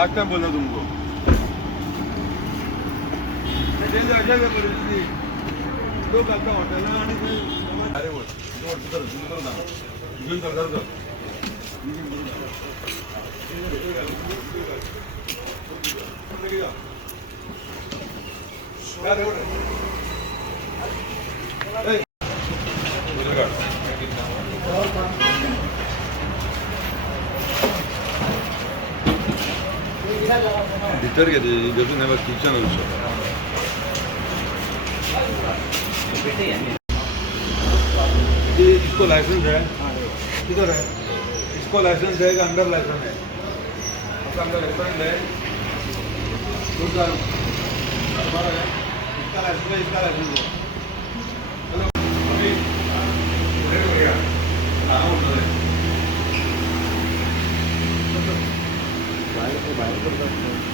last time बोलना तुमको लोक आता हॉटेलला आणि अरे बोल घेऊन कर भीतर घेते जसून नाही किचन इसको लाइसेंस है किधर है इसको लाइसेंस है कि अंडर लाइसेंस है आपका अंदर रेस्टोरेंट है दूसरा हमारा है इसका लाइसेंस है इसका लाइसेंस है हेलो अभी रेड हो गया हाँ होता है बाहर कर